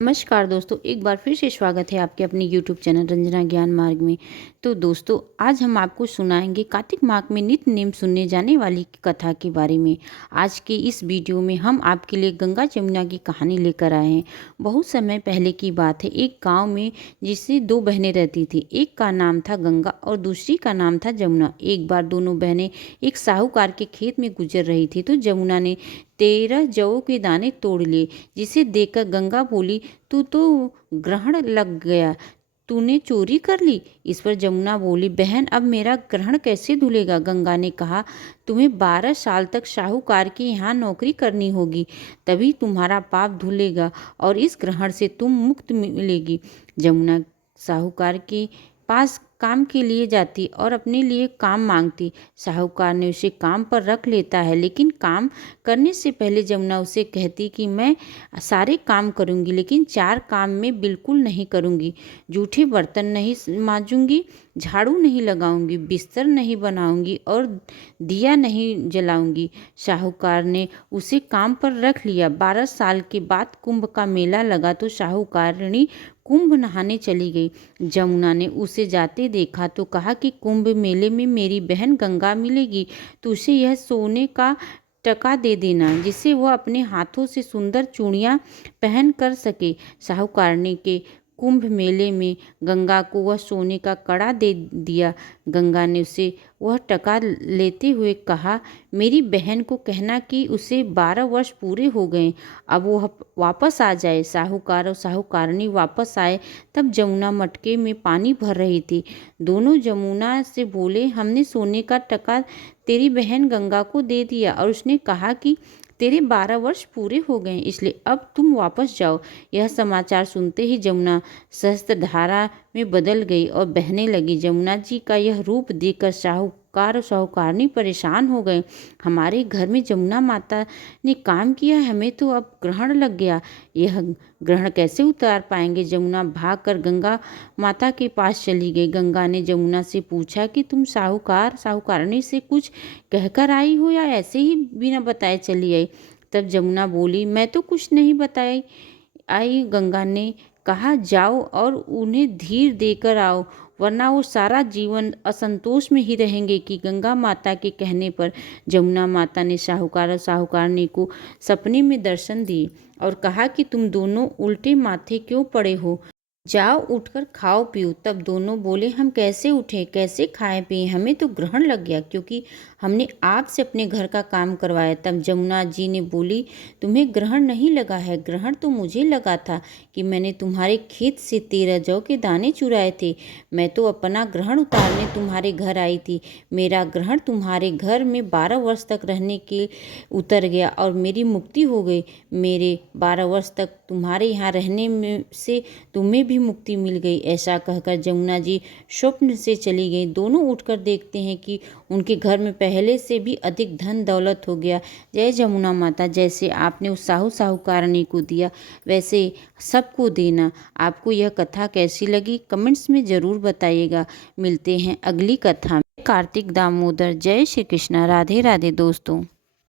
नमस्कार दोस्तों, एक बार फिर से स्वागत है आपके अपने YouTube चैनल रंजना ज्ञान मार्ग में। तो दोस्तों, आज हम आपको सुनाएंगे कार्तिक माह में नित्य नेम सुनने जाने वाली कथा के बारे में। आज के इस वीडियो में हम आपके लिए गंगा जमुना की कहानी लेकर आए हैं। बहुत समय पहले की बात है, एक गांव में जिससे दो बहनें रहती थी। एक का नाम था गंगा और दूसरी का नाम था जमुना। एक बार दोनों बहनें एक साहूकार के खेत में गुजर रही थी तो जमुना ने 13 जौ के दाने तोड़ लिए, जिसे देखकर गंगा बोली, तू तो ग्रहण लग गया, तूने चोरी कर ली। इस पर जमुना बोली, बहन अब मेरा ग्रहण कैसे धुलेगा। गंगा ने कहा, तुम्हें 12 साल तक साहूकार के यहाँ नौकरी करनी होगी, तभी तुम्हारा पाप धुलेगा और इस ग्रहण से तुम मुक्त मिलेगी। जमुना साहूकार के पास काम के लिए जाती और अपने लिए काम मांगती। साहूकार ने उसे काम पर रख लेता है, लेकिन काम करने से पहले जमुना उसे कहती कि मैं सारे काम करूंगी, लेकिन 4 काम मैं बिल्कुल नहीं करूंगी। जूठे बर्तन नहीं मांजूंगी, झाड़ू नहीं लगाऊंगी, बिस्तर नहीं बनाऊंगी और दिया नहीं जलाऊंगी। साहूकार ने उसे काम पर रख लिया। 12 साल के बाद कुंभ का मेला लगा तो साहूकारनी कुंभ नहाने चली गई। जमुना ने उसे जाते देखा तो कहा कि कुंभ मेले में मेरी बहन गंगा मिलेगी, तो उसे यह सोने का टका दे देना, जिससे वह अपने हाथों से सुंदर चूड़ियाँ पहन कर सके। साहूकारनी के कुंभ मेले में गंगा को वह सोने का कड़ा दे दिया। गंगा ने उसे वह टका लेते हुए कहा, मेरी बहन को कहना कि उसे 12 वर्ष पूरे हो गए, अब वह वापस आ जाए। साहूकार और साहूकारनी वापस आए, तब जमुना मटके में पानी भर रही थी। दोनों जमुना से बोले, हमने सोने का टका तेरी बहन गंगा को दे दिया और उसने कहा कि तेरे 12 वर्ष पूरे हो गए, इसलिए अब तुम वापस जाओ। यह समाचार सुनते ही जमुना सहस्त्रधारा में बदल गई और बहने लगी। जमुना जी का यह रूप देखकर साहूकार और साहूकारनी परेशान हो गए। हमारे घर में जमुना माता ने काम किया, हमें तो अब ग्रहण लग गया, यह ग्रहण कैसे उतार पाएंगे। जमुना भागकर गंगा माता के पास चली गई। गंगा ने जमुना से पूछा कि तुम साहूकार साहूकारनी से कुछ कहकर आई हो या ऐसे ही बिना बताए चली आई। तब जमुना बोली, मैं तो कुछ नहीं बताई आई। गंगा ने कहा, जाओ और उन्हें धीर देकर आओ, वरना वो सारा जीवन असंतोष में ही रहेंगे। कि गंगा माता के कहने पर जमुना माता ने साहूकार और साहूकारनी को सपने में दर्शन दिए और कहा कि तुम दोनों उल्टे माथे क्यों पड़े हो, जाओ उठकर खाओ पियो। तब दोनों बोले, हम कैसे उठें, कैसे खाएं पिए, हमें तो ग्रहण लग गया, क्योंकि हमने आपसे अपने घर का काम करवाया। तब जमुना जी ने बोली, तुम्हें ग्रहण नहीं लगा है, ग्रहण तो मुझे लगा था कि मैंने तुम्हारे खेत से 13 जौ के दाने चुराए थे। मैं तो अपना ग्रहण उतारने तुम्हारे घर आई थी। मेरा ग्रहण तुम्हारे घर में 12 वर्ष तक रहने के उतर गया और मेरी मुक्ति हो गई। मेरे 12 वर्ष तक तुम्हारे यहाँ रहने में से तुम्हें भी मुक्ति मिल गई। ऐसा कहकर जमुना जी स्वप्न से चली गई। दोनों उठकर देखते हैं कि उनके घर में पहले से भी अधिक धन दौलत हो गया। जय जमुना माता, जैसे आपने उस साहूकारनी को दिया वैसे सबको देना। आपको यह कथा कैसी लगी कमेंट्स में ज़रूर बताइएगा। मिलते हैं अगली कथा में। कार्तिक दामोदर, जय श्री कृष्णा, राधे राधे दोस्तों।